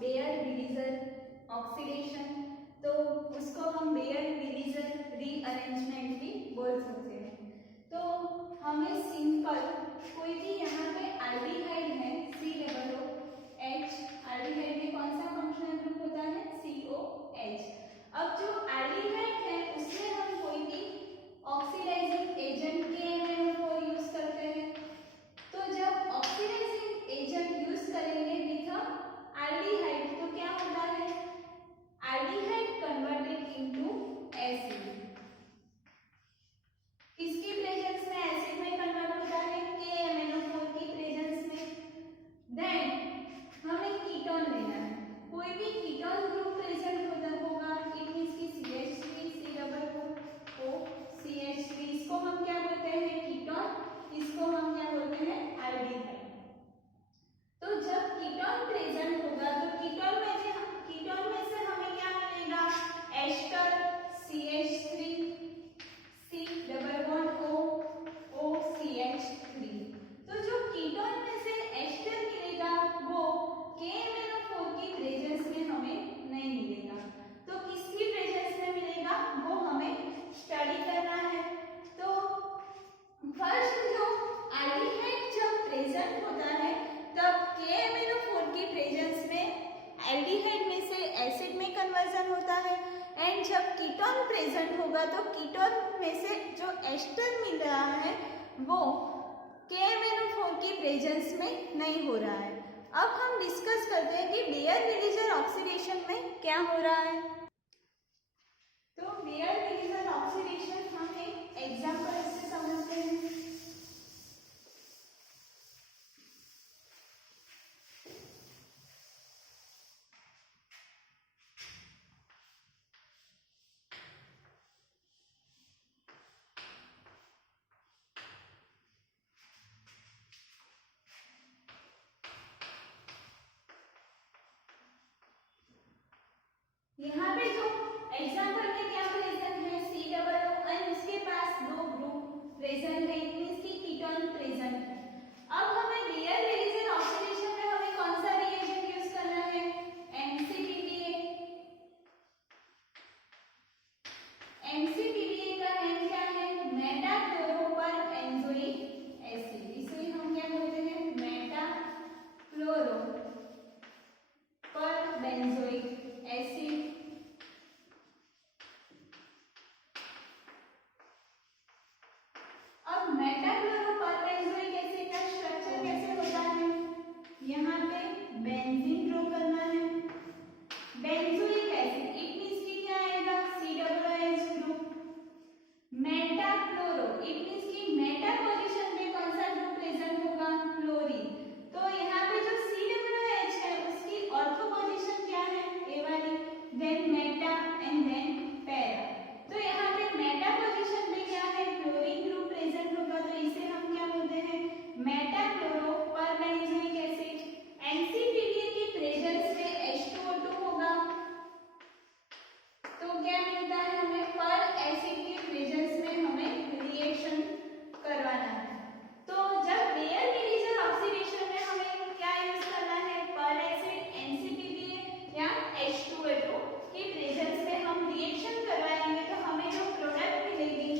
Bear विलीजर oxidation, तो उसको हम बेयर विलीजर रीअरेंजमेंट भी बोल सकते हैं। तो हमें सिंपल कोई भी यहाँ पे एल्डिहाइड है COOH, एल्डिहाइड में कौन सा फंक्शनल ग्रुप होता है COH। अब जो एल्डिहाइड है उसमें हम कोई भी ऑक्सीडाइजिंग एजेंट KMnO4 यूज करते हैं। तो जब ऑक्सीडाइजिंग एजेंट यूज करेंगे विथ एल्डिहाइड तो क्या होता है, एल्डिहाइड कन्वर्टेड इनटू एसिड। किसकी प्रेजेंस में एसिड में कन्वर्ट होता है, KMnO4 की प्रेजेंस में। देन हमें कीटोन लेना है, कोई भी कीटोन ग्रुप प्रेजेंट होगा, इट मींस की CH3 COOCH3, इसको हम क्या बोलते हैं कीटोन, इसको हम क्या बोलते हैं एल्डिहाइड। तो जब कीटोन प्रेजेंट होगा तो कीटोन में से हमें क्या मिलेगा, ester CH3 C double bond O OCH3। तो जो कीटोन में से एस्टर मिलेगा वो KMnO4 की प्रेजेंस में हमें नहीं मिलेगा। तो किसकी प्रेजेंस में मिलेगा वो हमें स्टडी करना है। तो फर्स्ट जो एल्डिहाइड जब प्रेजेंट होता है तब KMnO4 की प्रेजेंस में एल्डिहाइड में से एसिड में कन्वर्जन होता है, एंड जब कीटोन प्रेजेंट होगा तो कीटोन में से जो एस्टर मिल रहा है वो KMnO4 की प्रेजेंस में नहीं हो रहा है। अब हम डिस्कस करते हैं कि बेयर विलीजर ऑक्सीडेशन में क्या हो रहा है। तो बेयर विलीजर ऑक्सीडेशन हम एक एग्जांपल से समझते हैं। यहाँ पे जो एग्जांपल में क्या प्रेजेंट है COO एंड उसके पास दो ग्रुप प्रेजेंट है, इट मींस की कीटोन प्रेजेंट है। अब हमें बेयर विलीजर ऑक्सीडेशन में हमें कौन सा रिएजेंट यूज करना है, MCPBA। MCPBA का नेम क्या है, मेटाक्लोरोपर एंजोइक एसिड, इसे हम क्या बोलते हैं मेटाक्लोरो पर बेंजोइक एसिड। अब मेटाक्लोरोपरबेंजोइक एसिड का स्ट्रक्चर कैसे होता है, यहाँ पे बेंजीन ड्रॉ करना है, बेंजोइक एसिड इट मींस की क्या आएगा COOH group, metachloro it means की मेटा पोजीशन में कौन सा ग्रुप प्रेजेंट होगा क्लोरीन। तो यहाँ पे जो COOH है उसकी ऑर्थो पोजीशन क्या है ए वाली, then meta and then para. तो यहाँ पे मेटा पोजीशन में क्या है क्लोरीन ग्रुप प्रेजेंट होगा, तो इसे हम क्या बोलते हैं मेटाक्लोरोपरबेंजोइक एसिड। NCPBA की प्रेजेंस में H2O2 होगा, तो क्या मिलता है हमें पर एसिड की प्रेजेंस में हमें रिएक्शन करवाना है। तो जब बेयर विलीजर ऑक्सीडेशन में हमें क्या यूज करना है, पर एसिड NCPBA या H2O2 की प्रेजेंस में हम रिएक्शन करवाएंगे तो हमें जो प्रोडक्ट मिलेगी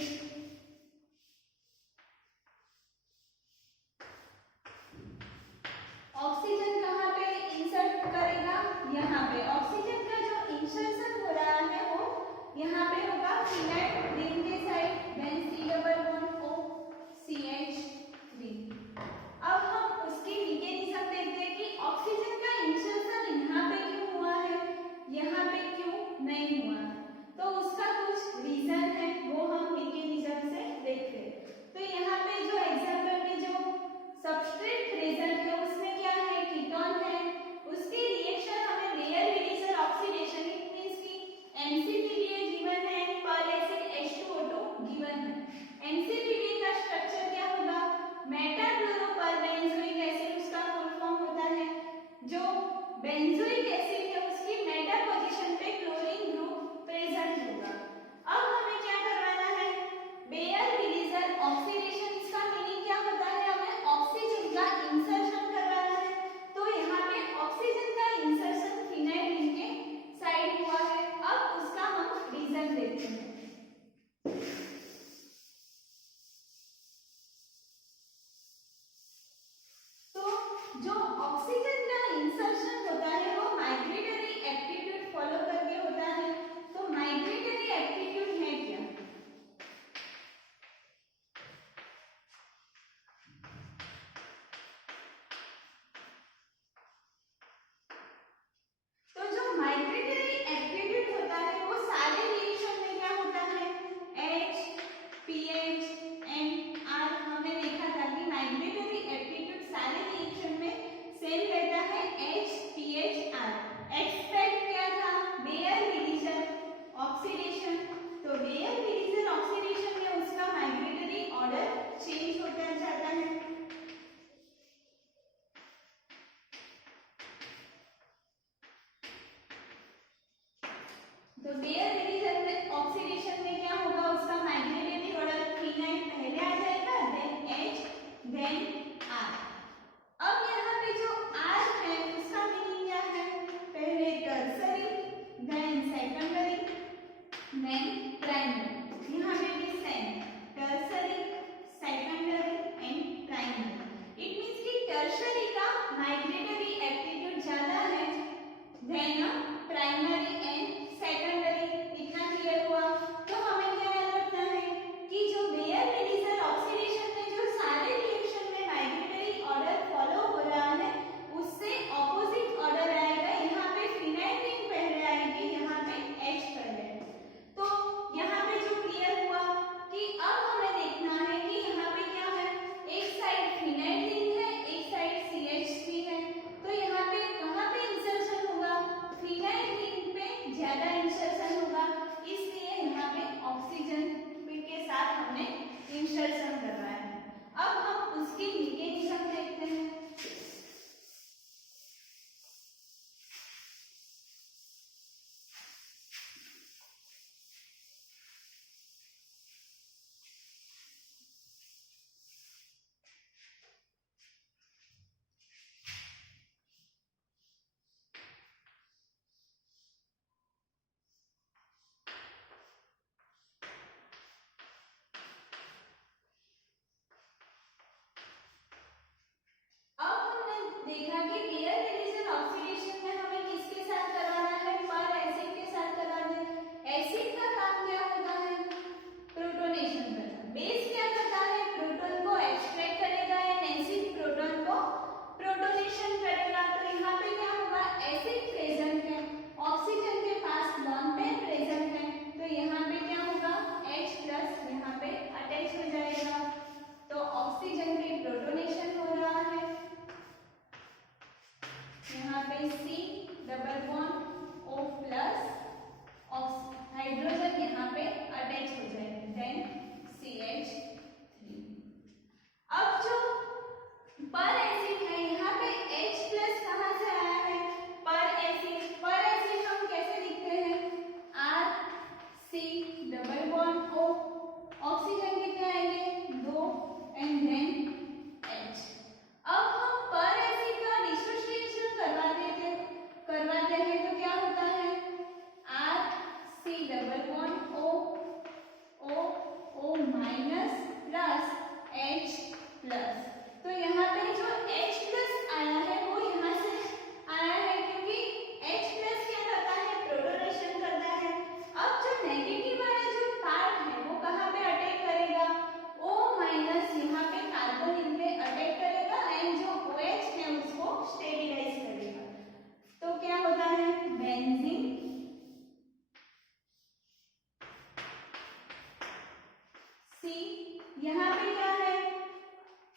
यहाँ पे क्या है,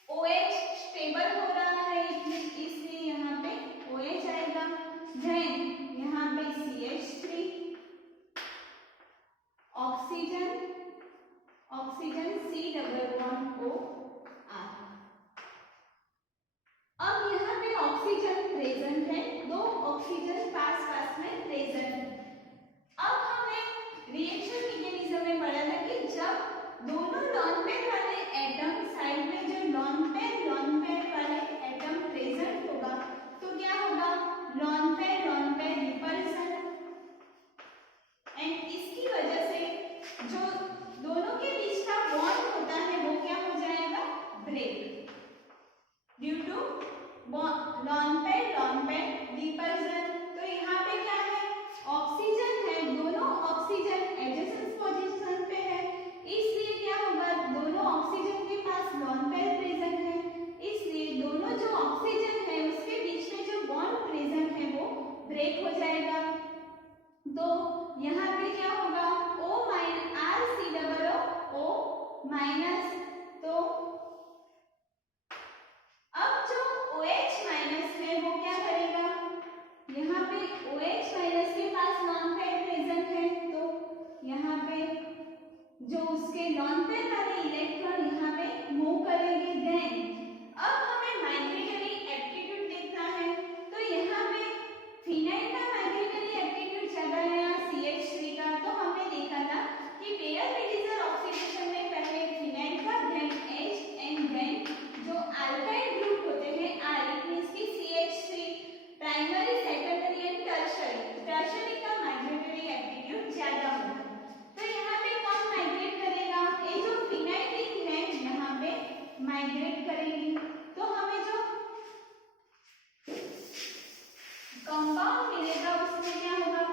OH स्टेबल हो रहा है इसलिए यहाँ पे OH आएगा। देन यहाँ पे CH3 oxygen C double bond O R। अब यहाँ पे ऑक्सीजन प्रेजेंट है, दो ऑक्सीजन पास पास में प्रेजेंट है। अब हमने रिएक्शन मैकेनिज्म में पढ़ा था कि जब दोनों लॉन पेयर वाले एटम साइड में जो लॉन पेयर वाले एटम प्रेजेंट होगा तो क्या होगा, लॉन पेयर रिपल्सन, एंड इसकी वजह से जो दोनों के बीच का बॉन्ड होता है वो क्या हो जाएगा, break, due to lone pair repulsion. तो यहाँ पे क्या है, ऑक्सीजन है, दोनों ऑक्सीजन एडजेसेंट पोजीशन पे है, इसलिए क्या होगा, दोनों ऑक्सीजन के पास लॉन पेयर प्रेजेंट है, इसलिए दोनों जो ऑक्सीजन है उसके बीच में जो बॉन्ड प्रेजेंट है वो ब्रेक हो जाएगा। तो यहाँ पे क्या होगा, O minus R C double O minus, तो अब जो OH माइनस है वो क्या करेगा, यहाँ पे OH माइनस के पास लॉन पेयर प्रेजेंट है, तो यहाँ पे जो उसके लॉन पेयर वाले इलेक्ट्रॉन यहाँ पे मूव करेंगे। देन अब हमें माइग्रेटरी एप्टीट्यूड देखना है, तो यहाँ पे फिनाइल का माइग्रेटरी एप्टीट्यूड ज्यादा है CH3 का। तो हमने देखा था कि पेयर रिड्यूसर ऑक्सीडेशन में पहले फिनाइल का, देन H एंड देन जो अल्काइल ग्रुप होते हैं R, इट मींस की CH3, primary secondary and tertiary का माइग्रेटरी एप्टीट्यूड ज्यादा होता है। तो यहाँ पे कौन माइग्रेट करेगा, ये जो फिनाइल रिंग है यहाँ पे माइग्रेट करेगी। तो हमें जो कंपाउंड मिलेगा उसमें क्या होगा,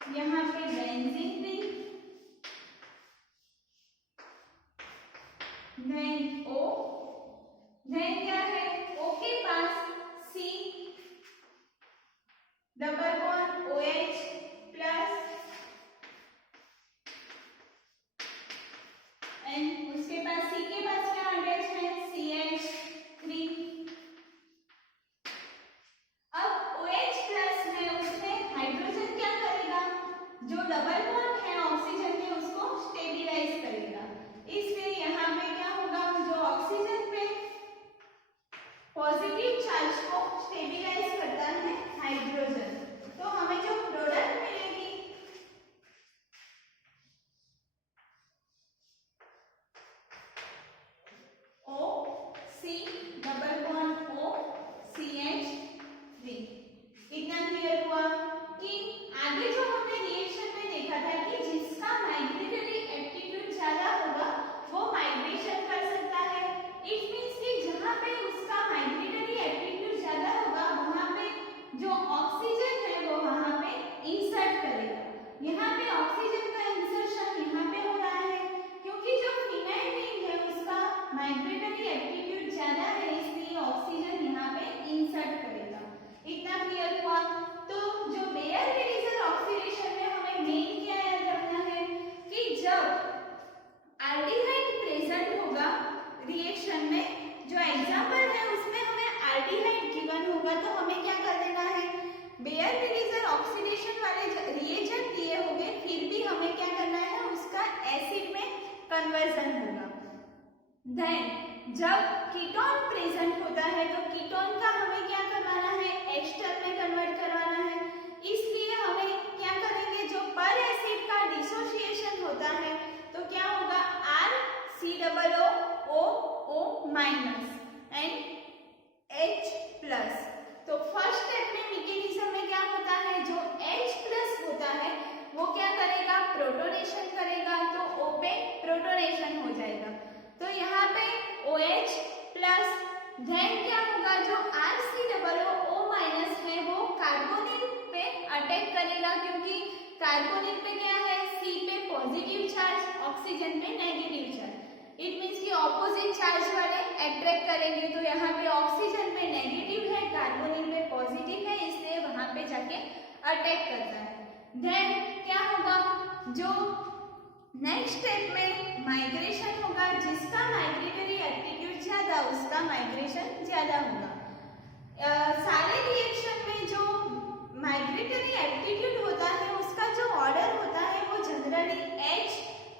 यहाँ पे benzene ring, then O, then क्या है, O के पास C double bond OH plus, and उसके पास C के पास क्या अटैच है, CH3। अब OH प्लस में उसमें हाइड्रोजन क्या करेगा, जो डबल बॉन्ड है ऑक्सीजन में उसको स्टेबलाइज करेगा, इसलिए यहाँ पे क्या होगा, जो ऑक्सीजन पे पॉजिटिव चार्ज को स्टेबलाइज करता है हाइड्रोजन। तो हमें जो प्रोडक्ट मिलेगी, O C double bond O CH3। इतना क्लियर हुआ कि आगे जो हमने रिएक्शन में देखा था कि जिसका माइग्रेटरी एप्टीट्यूड ज्यादा होगा वो माइग्रेशन कर सकता है। इट मींस कि जहाँ पे उसका माइग्रेटरी एप्टीट्यूड ज्यादा होगा वहाँ पे जो ऑक्सीजन है वो वहाँ पे इंसर्ट करेगा। यहाँ पे ऑक्सीजन का इंसर्शन यहाँ पे हो रहा है क्योंकि जो फिनाइल रिंग है उसका माइग्रेटरी एप्टीट्यूड ज्यादा है, इसलिए ऑक्सीजन यहाँ पे इंसर्ट करेगा। इतना क्लियर हुआ। तो जो बेयर रिड्यूसर ऑक्सीडेशन में हमें मेन क्या याद रखना है कि जब एल्डिहाइड प्रेजेंट होगा रिएक्शन में, जो एग्जांपल है उसमें हमें एल्डिहाइड गिवन होगा तो हमें क्या कर देना है, बेयर रिड्यूसर ऑक्सीडेशन वाले रिएजेंट दिए होंगे फिर भी हमें क्या करना है, उसका एसिड में कन्वर्जन होगा। देन जब कीटोन प्रेजेंट होता है तो कीटोन का हमें क्या करवाना है, एस्टर में कन्वर्ट करवाना है, इसलिए हमें क्या करेंगे, जो पर एसिड का डिसोसिएशन होता है तो क्या होगा, R C double O O minus and H plus. तो फर्स्ट स्टेप में मैकेनिज्म में क्या होता है, जो H प्लस होता है वो क्या करेगा, प्रोटोनेशन करेगा, तो O पे प्रोटोनेशन हो जाएगा। तो यहाँ पे OH प्लस, देन क्या होगा, जो RC डबल O माइनस है वो कार्बोनिल पे अटैक करेगा क्योंकि कार्बोनिल पे क्या है, C पे पॉजिटिव चार्ज, ऑक्सीजन पे नेगेटिव चार्ज। इट मींस कि ऑपोजिट चार्ज वाले अट्रैक्ट करेंगे। तो यहाँ पे ऑक्सीजन पे नेगेटिव है, कार्बोनिल पे पॉजिटिव है, इसलिए वहां पे जाके अटैक करता है। देन क्या होगा, जो नेक्स्ट स्टेप में माइग्रेशन होगा, जिसका माइग्रेटरी एप्टीट्यूड ज्यादा उसका माइग्रेशन ज्यादा होगा। सारे रिएक्शन में जो माइग्रेटरी एप्टीट्यूड होता है उसका जो ऑर्डर होता है वो generally H,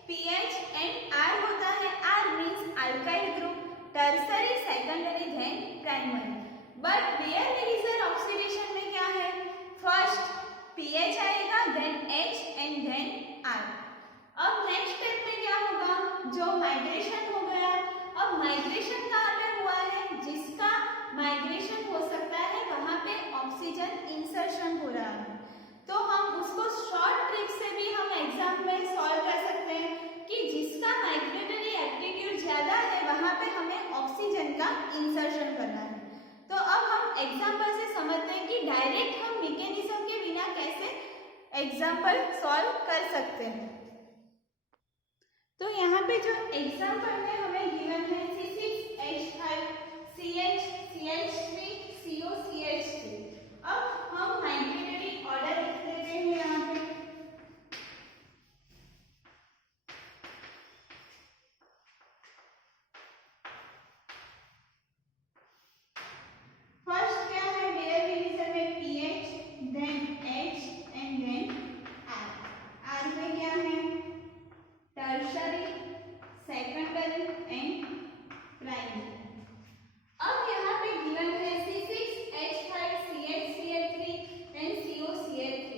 pH and R होता है। R means alkyl group, tertiary, secondary, then primary. But Baeyer Villiger oxidation में क्या है, फर्स्ट pH आएगा, then H and then R। अब नेक्स्ट स्टेप में क्या होगा, जो माइग्रेशन हो गया, अब माइग्रेशन कहाँ पे हुआ है, जिसका माइग्रेशन हो सकता है वहां पे ऑक्सीजन इंसर्शन हो रहा है, तो हम उसको शॉर्ट ट्रिक से भी हम एग्जाम में सॉल्व कर सकते हैं कि जिसका माइग्रेटरी एप्टीट्यूड ज्यादा है वहां पे हमें ऑक्सीजन का इंसर्शन करना है। तो अब हम एग्जाम्पल से समझते हैं कि डायरेक्ट हम मैकेनिज्म के बिना कैसे एग्जाम्पल सॉल्व कर सकते हैं। तो यहाँ पे जो एग्जाम्पल में हमें गिवन है C6H5 CH CH3 CO CH3। अब हम माइग्रेटरी ऑर्डर लिख लेते हैं यहाँ पे। फर्स्ट क्या है, बेयर रिलीजर में pH, then H and then R। R में क्या है, टर्शरी, सेकेंडरी एंड प्राइमरी। अब यहाँ पे गिवन है C6H5 CH CH3 and CO CH3।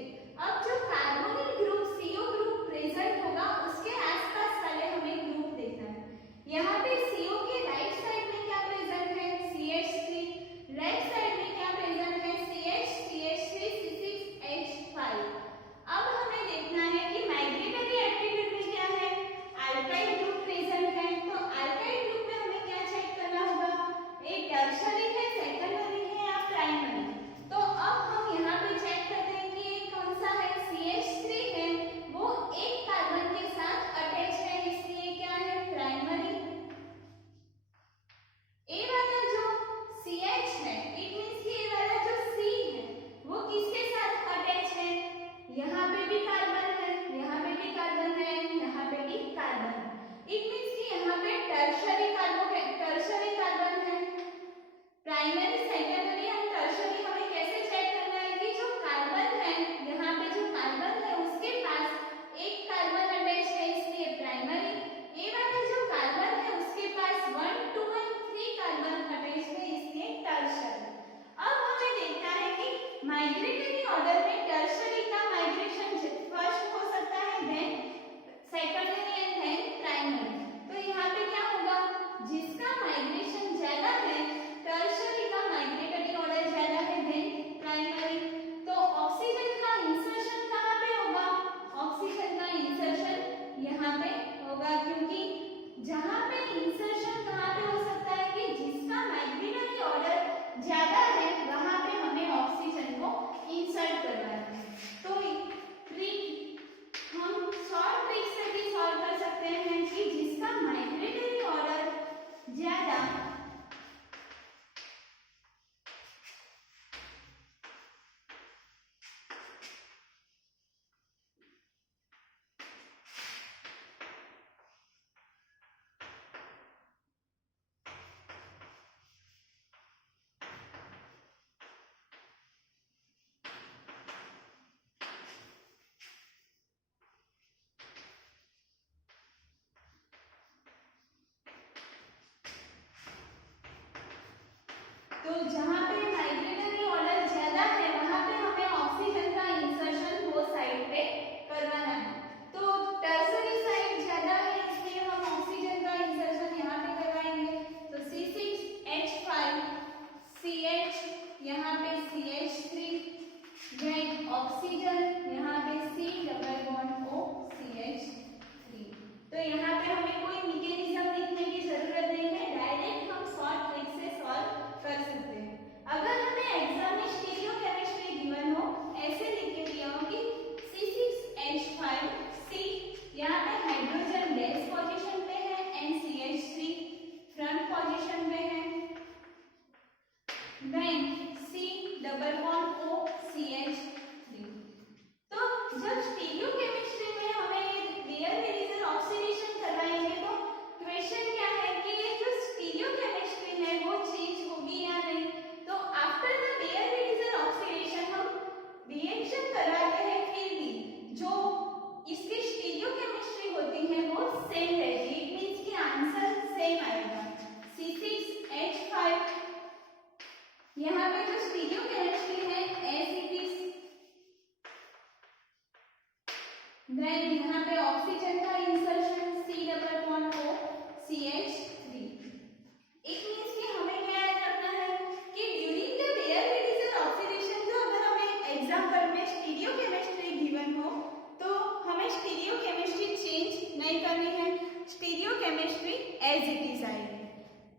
As it is आएगी।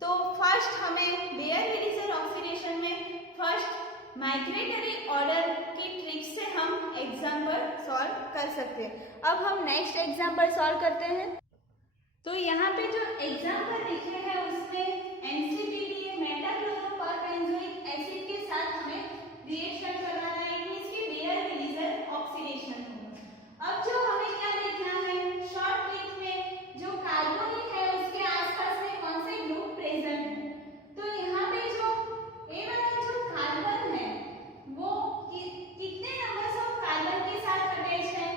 तो फर्स्ट हमें बेयर मेडिसन ऑक्सीडेशन में फर्स्ट माइग्रेटरी ऑर्डर की ट्रिक से हम एग्जाम्पल सॉल्व कर सकते हैं। अब हम नेक्स्ट एग्जाम्पल सॉल्व करते हैं। तो यहाँ पे जो एग्जाम्पल लिखे हैं उसमें NCBD मेटाक्लोरोपरबेंजोइक एसिड के साथ हमें रिएक्शन करवाना है। इट मींस कि बेयर मेडिसन ऑक्सीडेशन होगा। अब जो हमें क्या देखना है, शॉर्ट ट्रिक में जो कार्बोनिक है उसके आसपास में कौन से ग्रुप प्रेजेंट है। तो यहाँ पे जो ए वाला जो कार्बन है वो कितने नंबर्स ऑफ कार्बन के साथ अटैच है,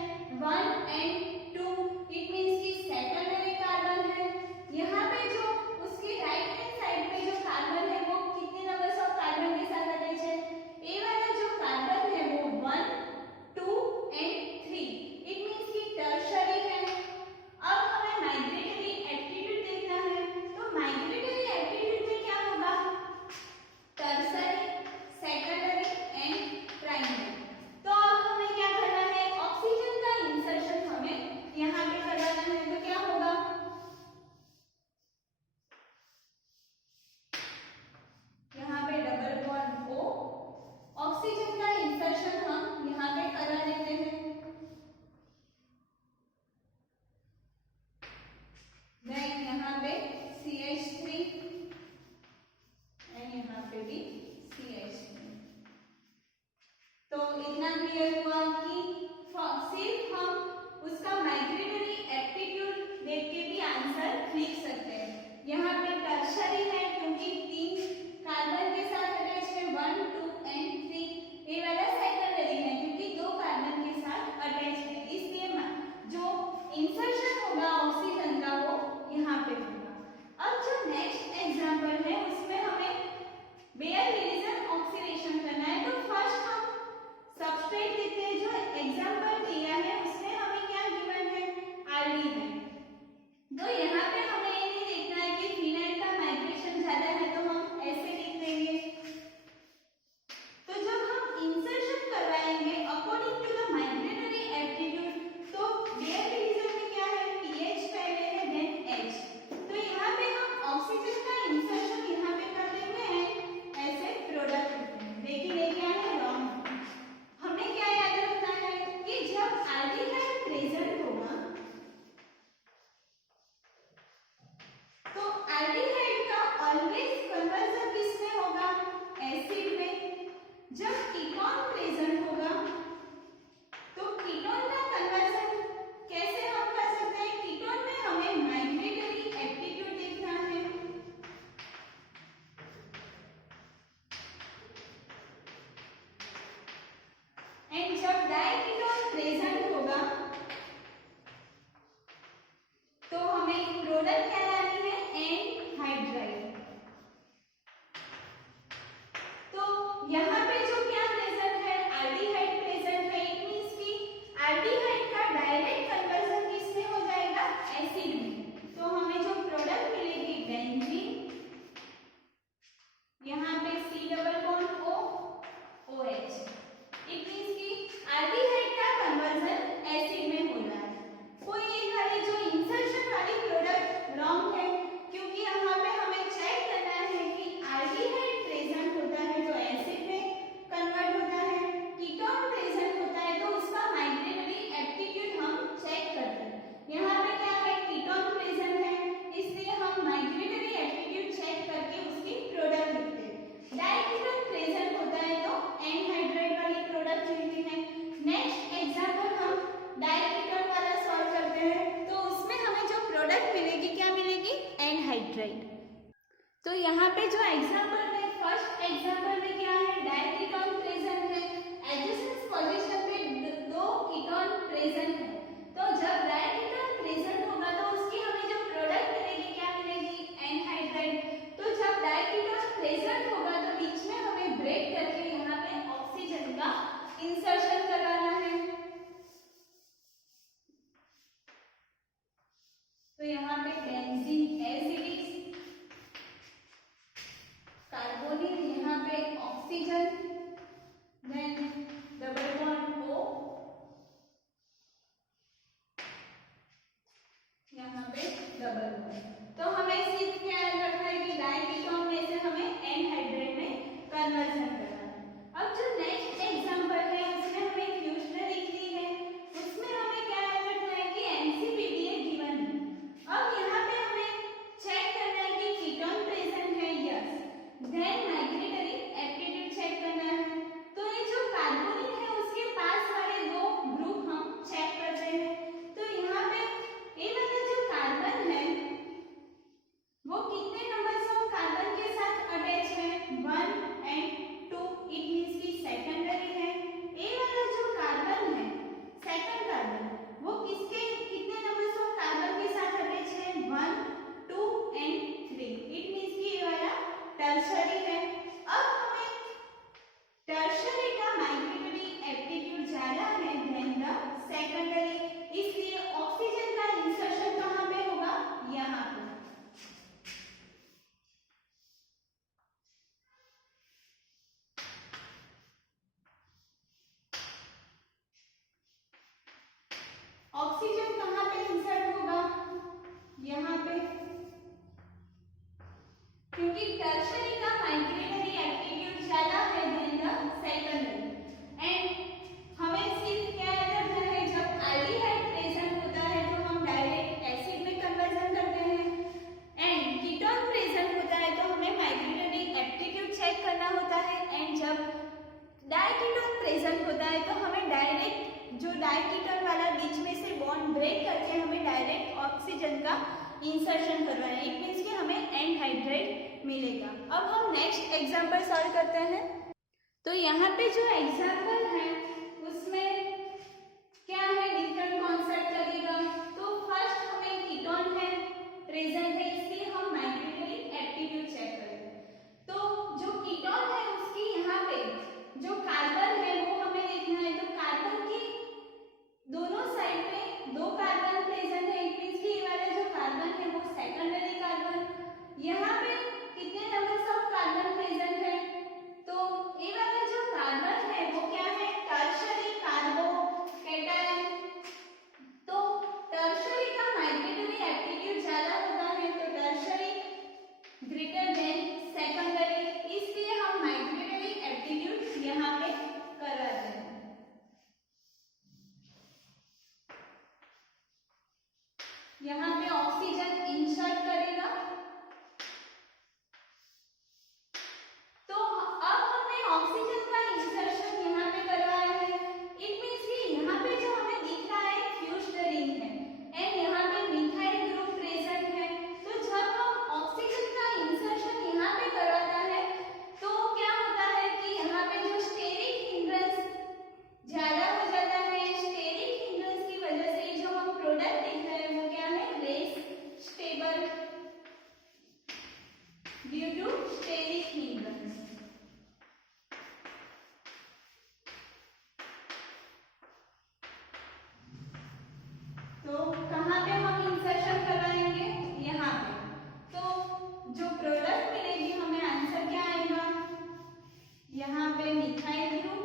1 and 2। इट मींस कि सेकेंडरी कार्बन है। यहाँ पे जो उसकी राइट हैंड साइड पे जो कार्बन है वो कितने नंबर्स ऑफ कार्बन के साथ अटैच है। ए वाला जो कार्बन है वो 1, 2 and 3। इट मींस कि टर्शरी है। अब हमें माइग्रेटरी एप्टीट्यूड देखना है। तो माइग्रेटरी एप्टीट्यूड में क्या होगा, टर्शरी, सेकेंडरी एंड प्राइमरी। तो अब हमें क्या करना है, ऑक्सीजन का इंसर्शन हमें यहाँ पे करवाना है। तो क्या होगा, यहाँ पे डबल बॉन्ड O, ऑक्सीजन का इंसर्शन हम यहाँ पे करा लेते हैं। देन यहाँ पे CH3 एंड यहाँ पे भी CH3। तो इतना क्लियर हुआ कि सिर्फ हम उसका माइग्रेटरी एप्टीट्यूड देख के भी आंसर लिख सकते हैं। यहाँ पे टर्शरी है क्योंकि 3 कार्बन के साथ अटैच है, 1, 2 and 3। ये वाला सेकेंडरी है क्योंकि 2 कार्बन के साथ अटैच है, इसलिए जो इंसर्शन होगा ऑक्सीजन का वो यहाँ पे होगा। अब जो नेक्स्ट एग्जांपल है उसमें हमें बेयर मेडिसन ऑक्सीडेशन करना है। तो फर्स्ट हम सबस्ट्रेट देखते हैं। जो एग्जांपल दिया है उसमें हमें क्या गिवन है, आल्डिहाइड। तो यहाँ पे हमें ये नहीं देखना है कि फिनाइल का माइग्रेशन ज्यादा है तो हम ऐसे लिख देंगे। तो जब हम इंसर्शन करवाएंगे according to the migratory aptitude, तो बेयर मेडिसन में क्या है, पीएच पहले है देन एच। तो यहाँ पे हम ऑक्सीजन का इंसर्शन यहाँ पे कर देंगे एंड ऐसे प्रोडक्ट लिखते हैं। देखिए क्या है, रॉन्ग। हमें क्या याद रखना है कि जब एल्डिहाइड प्रेजेंट होगा तो एल्डिहाइड का ऑलवेज कन्वर्जन किसमें होगा, एसिड में। जब कीटोन प्रेजेंट होगा तो कीटोन का कन्वर्जन कैसे हम कर सकते हैं, कीटोन में हमें माइग्रेटरी एप्टीट्यूड देखना है। एंड जब डाइकीटोन प्रेजेंट होगा तो हमें प्रोडक्ट क्या लानी है, एनहाइड्राइड। तो यहाँ पे जो क्या प्रेजेंट है, एल्डिहाइड प्रेजेंट है। इट मींस कि एल्डिहाइड का डायरेक्ट कन्वर्जन किसमें हो जाएगा, एसिड में। तो हमें जो प्रोडक्ट मिलेगी बेंजीन, यहाँ पे C double bond O, OH। It means कि एल्डिहाइड का कन्वर्जन एसिड में हो रहा है। कोई एक वाली जो इंसर्शन वाली प्रोडक्ट रॉन्ग है क्योंकि यहाँ पे हमें चेक करना है कि एल्डिहाइड प्रेजेंट होता है तो एसिड में कन्वर्ट होता है, कीटोन प्रेजेंट होता है तो उसका माइग्रेटरी एप्टीट्यूड हम चेक करते हैं। यहाँ पे क्या है, कीटोन प्रेजेंट है इसलिए हम माइग्रेटरी एप्टीट्यूड चेक करके उसकी प्रोडक्ट लिखते हैं। डाइकीटोन प्रेजेंट होता है तो एनहाइड्राइड वाली प्रोडक्ट लिखते हैं। नेक्स्ट एग्जांपल हम डाइकीटोन वाला सॉल्व करते हैं। तो उसमें हमें जो प्रोडक्ट मिलेगी क्या मिलेगी, एनहाइड्राइड। तो यहाँ पे जो एग्जांपल है, फर्स्ट एग्जांपल में क्या है, डाइकीटोन प्रेजेंट है, एडजेसेंट पोजीशन पे 2 कीटोन प्रेजेंट है। तो जब डाइकीटोन प्रेजेंट होगा तो उसकी हमें जो प्रोडक्ट मिलेगी क्या मिलेगी, एनहाइड्राइड। तो जब डाइकीटोन प्रेजेंट होगा तो बीच में हमें ब्रेक करके यहाँ पे ऑक्सीजन का इंसर्शन कराना है। तो यहाँ पे benzene as it is, carbonyl यहाँ पे oxygen, then double bond O, यहाँ क्योंकि टर्शरी का माइग्रेटरी एप्टीट्यूड ज्यादा है देन द सेकेंडरी। एंड हमें सिर्फ क्या याद रखना है, जब एल्डिहाइड प्रेजेंट होता है तो हम डायरेक्ट एसिड में कन्वर्जन करते हैं, एंड कीटोन प्रेजेंट होता है तो हमें माइग्रेटरी एप्टीट्यूड चेक करना होता है, एंड जब डाइकीटोन प्रेजेंट होता है तो हमें डायरेक्ट जो डाइकीटोन वाला बीच में से बॉन्ड ब्रेक करके हमें डायरेक्ट ऑक्सीजन का इंसर्शन करवाना है। इट मीन्स कि हमें एनहाइड्रेट मिलेगा। अब हम नेक्स्ट एग्जांपल सॉल्व करते हैं। तो यहाँ पे जो एग्जांपल है उसमें क्या है, डिफरेंट कॉन्सेप्ट लगेगा। तो फर्स्ट हमें कीटोन है प्रेजेंट है, इसलिए हम माइग्रेटरी एप्टीट्यूड चेक करेंगे। तो जो कीटोन है उसकी यहाँ पे जो कार्बन है वो हमें देखना है। तो कार्बन की दोनों साइड में 2 कार्बन प्रेजेंट है, इट मींस कि ये वाला जो कार्बन है वो सेकेंडरी कार्बन। यहाँ पे कितने नंबर्स ऑफ कार्बन प्रेजेंट है, तो ये वाला जो कार्बन है वो क्या है, टर्शरी कार्बोकैटायन। तो टर्शरी का माइग्रेटरी एप्टीट्यूड ज्यादा होता है, तो टर्शरी ग्रेटर देन सेकेंडरी, इसलिए हम माइग्रेटरी एप्टीट्यूड यहाँ पे करवाते हैं। यहाँ पे ऑक्सीजन इंसर्ट करेगा। तो अब हमने ऑक्सीजन का इंसर्शन यहाँ पे करवाया है। इट मींस कि यहाँ पे जो हमें दिख रहा है फ्यूज्ड रिंग है एंड यहाँ पे मिथाइल ग्रुप प्रेजेंट है। तो जब हम ऑक्सीजन का इंसर्शन यहाँ पे करवाता है तो क्या होता है कि यहाँ पे जो स्टेरिक हिंड्रेंस ज्यादा हो जाता है। स्टेरिक हिंड्रेंस की वजह से जो हम प्रोडक्ट देख रहे हैं वो क्या है, less stable due to steric hindrance. तो कहाँ पे हम इंसर्शन करवाएंगे, यहाँ पे। तो जो प्रोडक्ट मिलेगी हमें आंसर क्या आएगा, यहाँ पे मिथाइल ग्रुप।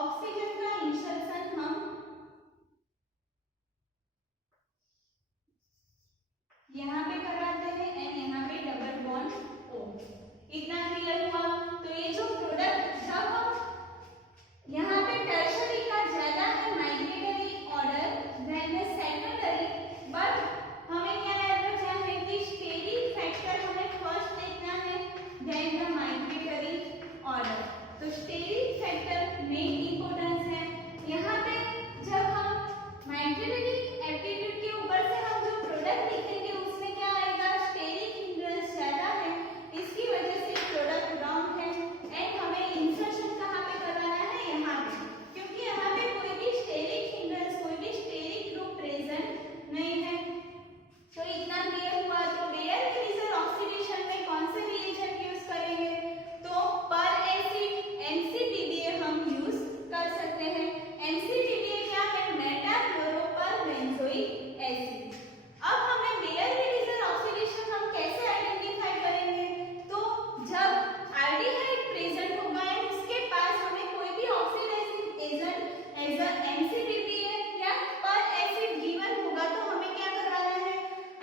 ऑक्सीजन का इंसर्शन हम यहाँ पे कराते हैं एंड यहाँ पे डबल बॉन्ड O। इतना क्लियर हुआ। तो ये जो प्रोडक्ट जब हम यहाँ पे टर्शरी का ज्यादा है migratory order then the secondary, but हमें क्या याद रखना है कि स्टेरिक फैक्टर हमें फर्स्ट देखना है देन द माइग्रेटरी ऑर्डर। तो स्टेरिक फैक्टर मेन इंपॉर्टेंस है। यहाँ पे जब हम माइग्रेटरी एप्टीट्यूड के ऊपर से हम जो प्रोडक्ट लिखेंगे उसमें क्या आएगा, स्टेरिक हिंड्रेंस ज्यादा है, इसकी वजह से प्रोडक्ट रॉन्ग है। एंड हमें इंसर्शन कहाँ पे कराना है, यहाँ पे, क्योंकि यहाँ पे कोई भी स्टेरिक हिंड्रेंस, कोई भी स्टेरिक ग्रुप प्रेजेंट नहीं है। तो इतना क्लियर हुआ। तो बेयर क्रीजर ऑक्सीडेशन में कौन से रिएजेंट यूज करेंगे, तो पर एसिड NCTBA हम यूज कर सकते हैं। NCTBA क्या है, मेटाफ्लोरोपरबेंजोइक एसिड। अब हमें बेयर क्रीजर ऑक्सीडेशन हम कैसे आइडेंटिफाई करेंगे, तो जब एल्डिहाइड प्रेजेंट होगा एंड उसके पास हमें कोई भी oxidizing agent as a NCTBA या पर एसिड गिवन होगा तो हमें क्या करवाना है,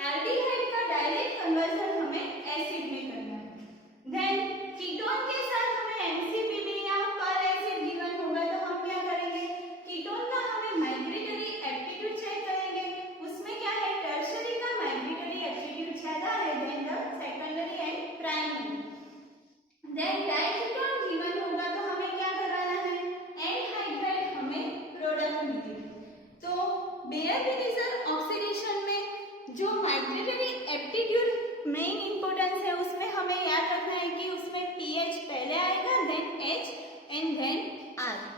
एल्डिहाइड का डायरेक्ट कन्वर्जन हमें एसिड में करना है। देन कीटोन के साथ हमें NCTBA या पर एसिड गिवन होगा तो हम क्या करेंगे, कीटोन का हमें माइग्रेटरी एप्टीट्यूड चेक करेंगे। उसमें क्या है, टर्शरी का माइग्रेटरी एप्टीट्यूड ज्यादा है then the secondary and primary. Then diketone given होगा तो हमें क्या करवाना है, एनहाइड्राइड हमें प्रोडक्ट मिलेगी। तो बेयर क्रीजर ऑक्सीडेशन में जो माइग्रेटरी एप्टीट्यूड मेन इंपॉर्टेंस है उसमें हमें याद रखना है कि उसमें pH पहले आएगा then H and then R।